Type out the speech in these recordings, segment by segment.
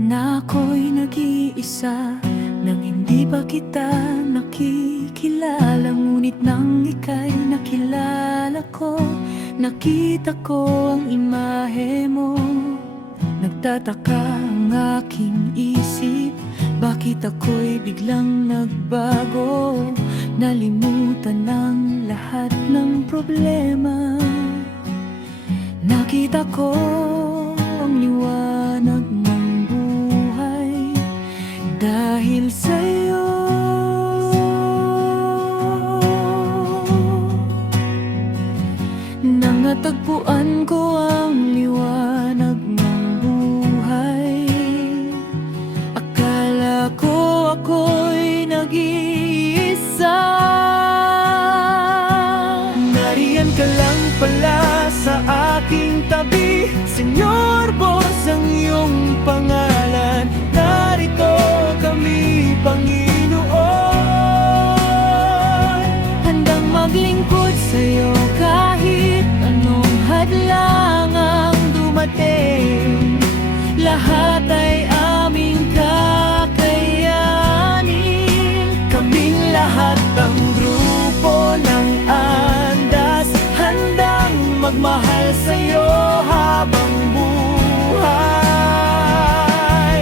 na ako'y nag-iisa nang hindi pa kita nakikilala. Ngunit nang ika'y nakilala ko, nakita ko ang imahe mo. Nagtataka ang aking isip, bakit ako'y biglang nagbago? Nalimutan ang lahat ng problema. Nakita ko ang liwanag ng buhay dahil sa'yo. Nangatagpuan ko ang liwanag ng buhay. Akala ko ako'y nag-iisa. Nariyan ka lang pala sa aking tabi, Senyor Boss ang iyong pangalan. Narito kami, Panginoon, handang maglingkod sa'yo kahit anong hadlang ang dumating. Lahat ay aming kakayanin. Kaming lahat ang grupo ng Andas, handang magmahal sa'yo habang buhay.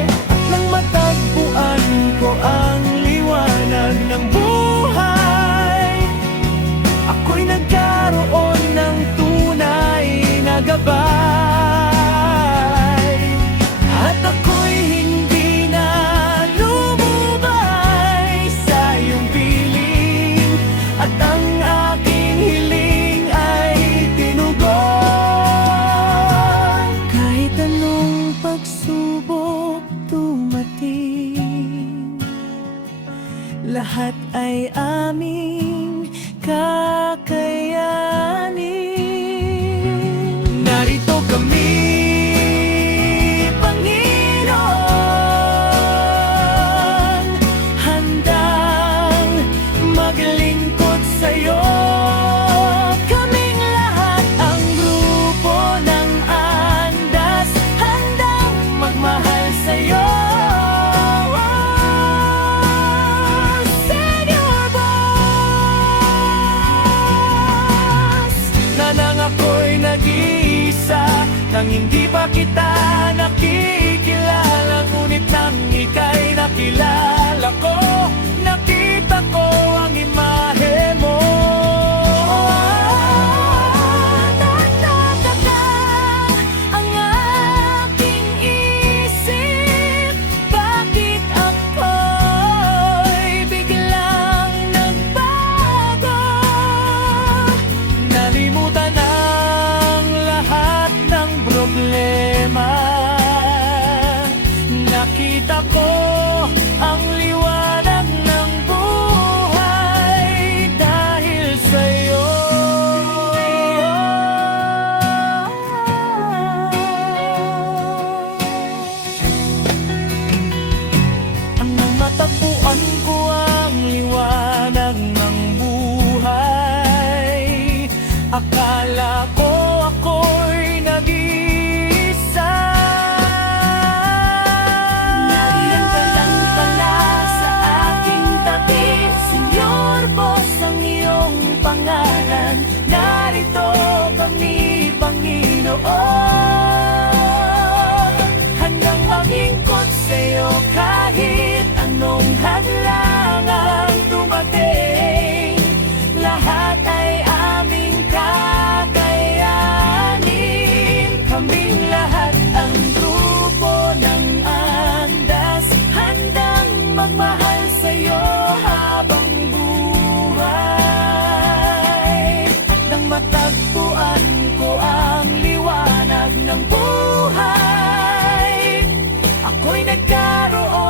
At nang matagpuan ko ang liwanag ng buhay, ako'y nagkaroon ng tunay na gabay. At ako'y hindi na lumubay sa iyong piling, at ang aking hiling ay tinugon. Kahit anong pagsubok dumating, lahat ay aming kakayanin. Narito kami, Panginoon, handang maglingkod sa'yo. Kaming lahat ang grupo ng Andas, handang magmahal sa'yo. Senyor Boss, na nang ako'y nag-iisa, nang hindi pa kita nakikilala. Ngunit nang ika'y nakilala ko, nakita ko ang imahe mo. Nagtataka ang aking isip, bakit ako'y biglang nagbago? Nalimutan ang lahat ng problema. Nakita ko ang liwanag ng buhay dahil sa'yo. Ang matagpuan ko ang liwanag ng buhay, akala ko ako'y nag-iisa. Nariyan ka lang pala sa aking tabi, Senyor Boss ang iyong pangalan. Narito kami, Panginoon, handang maglingkod sa'yo kahit anong hadlang ang dumating. Lahat ay aming kakayanin. Kaming lahat ang grupo ng Andas, handang magmahal sa'yo habang buhay. At nang matagpuan ko ang liwanag ng buhay, ako'y nagkaroon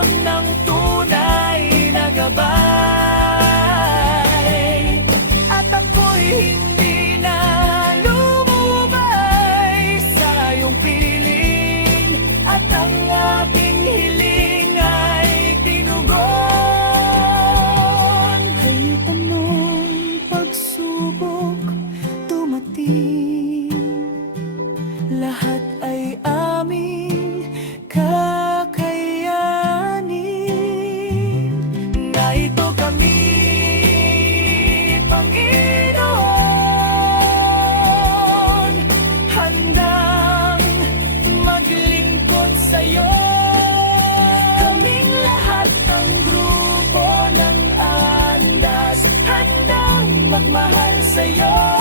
magmahal sa'yo.